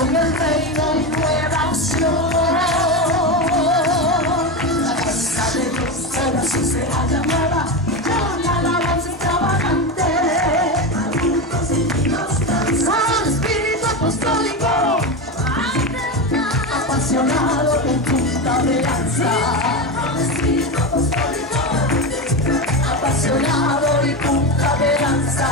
soy el rey de nueva opción. La casa de Dios ahora sí será llamada con alabanza extravagante. Adultos y niños con espíritu apostólico, apasionado con punta de lanza. Apasionado y punta de lanza.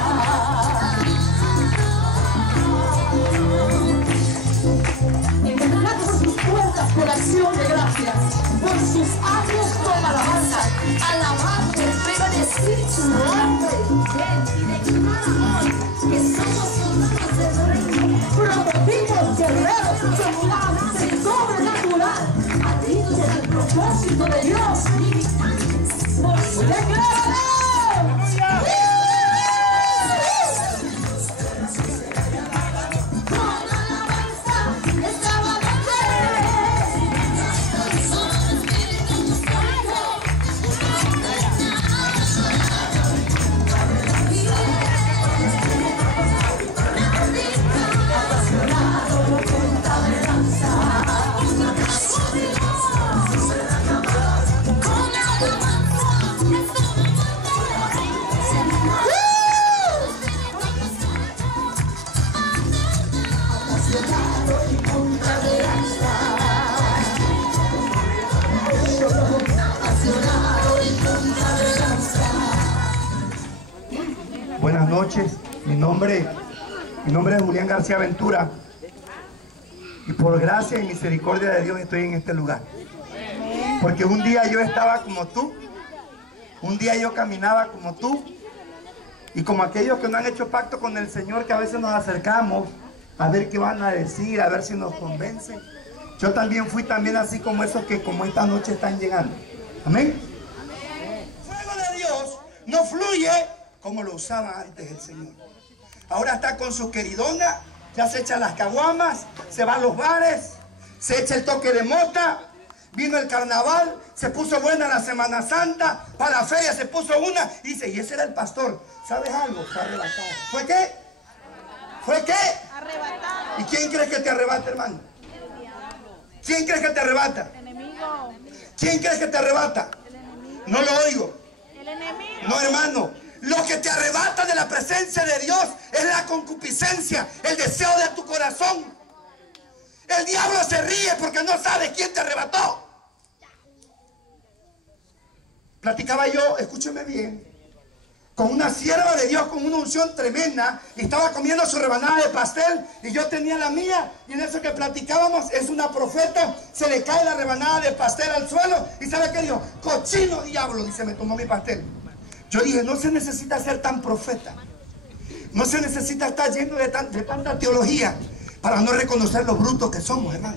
Entrando sus puertas por acción de gracias, por sus años con alabanza, alabando el prevalecer su nombre. Y declaramos que somos soldados del reino, prototipos, guerreros, sobrenaturales, sobrenatural, atritos en el propósito de Dios. Por su declaración. Buenas noches, mi nombre es Julián García Ventura y por gracia y misericordia de Dios estoy en este lugar. Porque un día yo estaba como tú, un día yo caminaba como tú y como aquellos que no han hecho pacto con el Señor, que a veces nos acercamos a ver qué van a decir, a ver si nos convencen. Yo también fui así como esos que como esta noche están llegando. Amén. El fuego de Dios no fluye como lo usaba antes el Señor. Ahora está con su queridona, ya se echa las caguamas, se va a los bares, se echa el toque de mota, vino el carnaval, se puso buena la Semana Santa, para la feria se puso una, y dice, y ese era el pastor. ¿Sabes algo? Fue arrebatado. ¿Fue qué? ¿Fue qué? Arrebatado. ¿Y quién crees que te arrebata, hermano? El diablo. ¿Quién crees que te arrebata? El enemigo. ¿Quién crees que te arrebata? El enemigo. No lo oigo. El enemigo. No, hermano. Lo que te arrebata de la presencia de Dios es la concupiscencia, el deseo de tu corazón. El diablo se ríe porque no sabe quién te arrebató. Platicaba yo, escúcheme bien, con una sierva de Dios con una unción tremenda y estaba comiendo su rebanada de pastel y yo tenía la mía, y en eso que platicábamos, es una profeta, se le cae la rebanada de pastel al suelo y ¿sabe qué dijo? Cochino diablo, dice, me tomó mi pastel. Yo dije, no se necesita ser tan profeta, no se necesita estar lleno de tanta teología para no reconocer lo brutos que somos, hermano.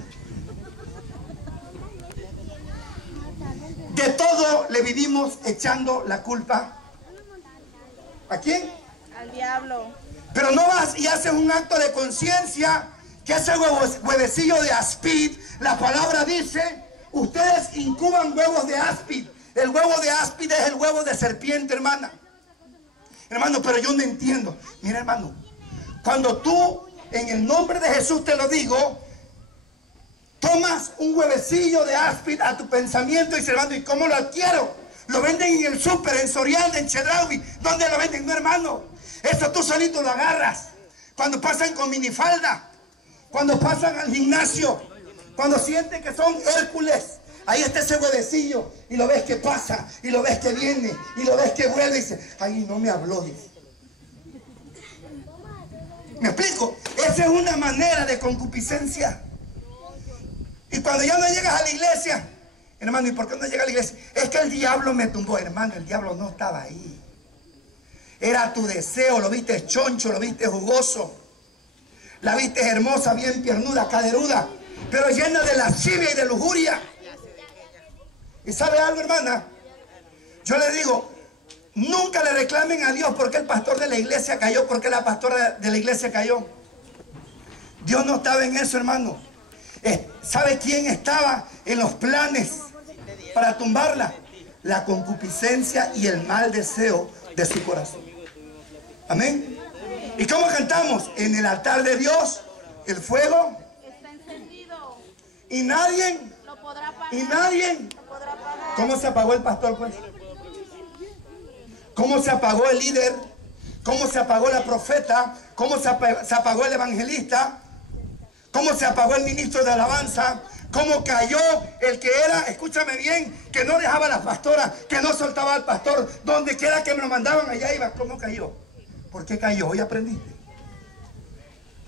De todo le vivimos echando la culpa. ¿A quién? Al diablo. Pero no vas y haces un acto de conciencia, que ese huevecillo de áspid, la palabra dice, ustedes incuban huevos de áspid. El huevo de áspid es el huevo de serpiente, hermana. Hermano, pero yo no entiendo. Mira, hermano, cuando tú, en el nombre de Jesús te lo digo, tomas un huevecillo de áspid a tu pensamiento y dices, hermano, ¿y cómo lo adquiero? Lo venden en el súper, en Soriana, en Chedraui. ¿Dónde lo venden? No, hermano. Eso tú solito lo agarras. Cuando pasan con minifalda, cuando pasan al gimnasio, cuando sienten que son Hércules. Ahí está ese huevecillo y lo ves que pasa y lo ves que viene y lo ves que vuelve y dice, ay, no me habló, dice. ¿Me explico? Esa es una manera de concupiscencia. Y cuando ya no llegas a la iglesia, hermano, ¿y por qué no llega a la iglesia? Es que el diablo me tumbó, hermano, el diablo no estaba ahí. Era tu deseo, lo viste choncho, lo viste jugoso, la viste hermosa, bien piernuda, caderuda, pero llena de lascivia y de lujuria. ¿Y sabe algo, hermana? Yo le digo, nunca le reclamen a Dios porque el pastor de la iglesia cayó, porque la pastora de la iglesia cayó. Dios no estaba en eso, hermano. ¿Sabe quién estaba en los planes para tumbarla? La concupiscencia y el mal deseo de su corazón. Amén. ¿Y cómo cantamos? En el altar de Dios, el fuego Y nadie, lo podrá pagar. y nadie. Lo podrá pagar. ¿Cómo se apagó el pastor, pues? ¿Cómo se apagó el líder? ¿Cómo se apagó la profeta? ¿Cómo se apagó el evangelista? ¿Cómo se apagó el ministro de alabanza? ¿Cómo cayó el que era, escúchame bien, que no dejaba a las pastoras, que no soltaba al pastor, donde quiera que me lo mandaban, allá iba? ¿Cómo cayó? ¿Por qué cayó? Hoy aprendiste.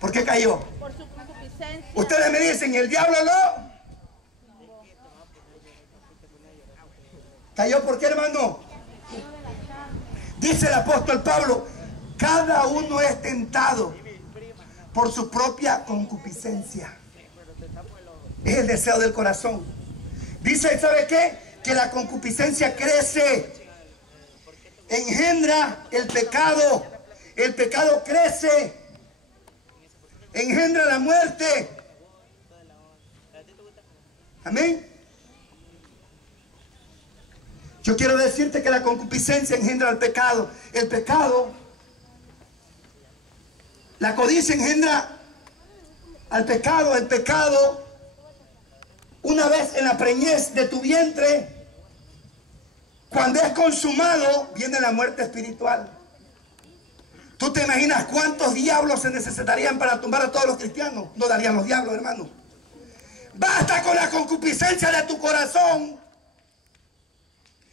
¿Por qué cayó? Por su concupiscencia. Ustedes me dicen, el diablo no. ¿Cayó por qué, hermano? Dice el apóstol Pablo, cada uno es tentado por su propia concupiscencia. Es el deseo del corazón. Dice, ¿sabe qué? Que la concupiscencia crece, engendra el pecado crece, engendra la muerte. Amén. Yo quiero decirte que la concupiscencia engendra el pecado, la codicia engendra al pecado, el pecado. Una vez en la preñez de tu vientre, cuando es consumado, viene la muerte espiritual. ¿Tú te imaginas cuántos diablos se necesitarían para tumbar a todos los cristianos? No darían los diablos, hermano. Basta con la concupiscencia de tu corazón.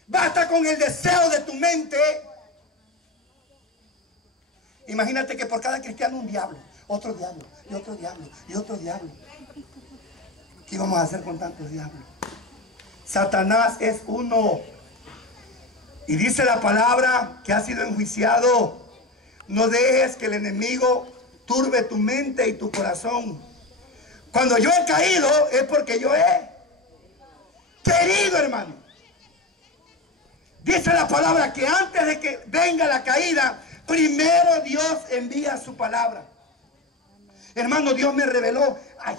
Basta con el deseo de tu mente. Imagínate que por cada cristiano un diablo, otro diablo, y otro diablo, y otro diablo. ¿Qué vamos a hacer con tantos diablos? Satanás es uno. Y dice la palabra que ha sido enjuiciado. No dejes que el enemigo turbe tu mente y tu corazón. Cuando yo he caído es porque yo he querido, hermano. Dice la palabra que antes de que venga la caída, primero Dios envía su palabra. Hermano, Dios me reveló. Ay,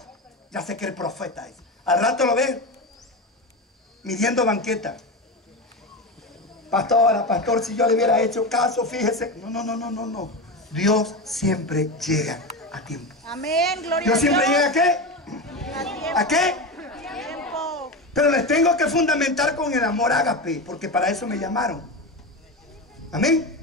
ya sé que el profeta es. Al rato lo ve midiendo banqueta. Pastora, pastor, si yo le hubiera hecho caso, fíjese. No. Dios siempre llega a tiempo. Amén, gloria a ¿Dios Dios. siempre llega a qué? ¿A qué? Tiempo. Pero les tengo que fundamentar con el amor ágape, porque para eso me llamaron. Amén.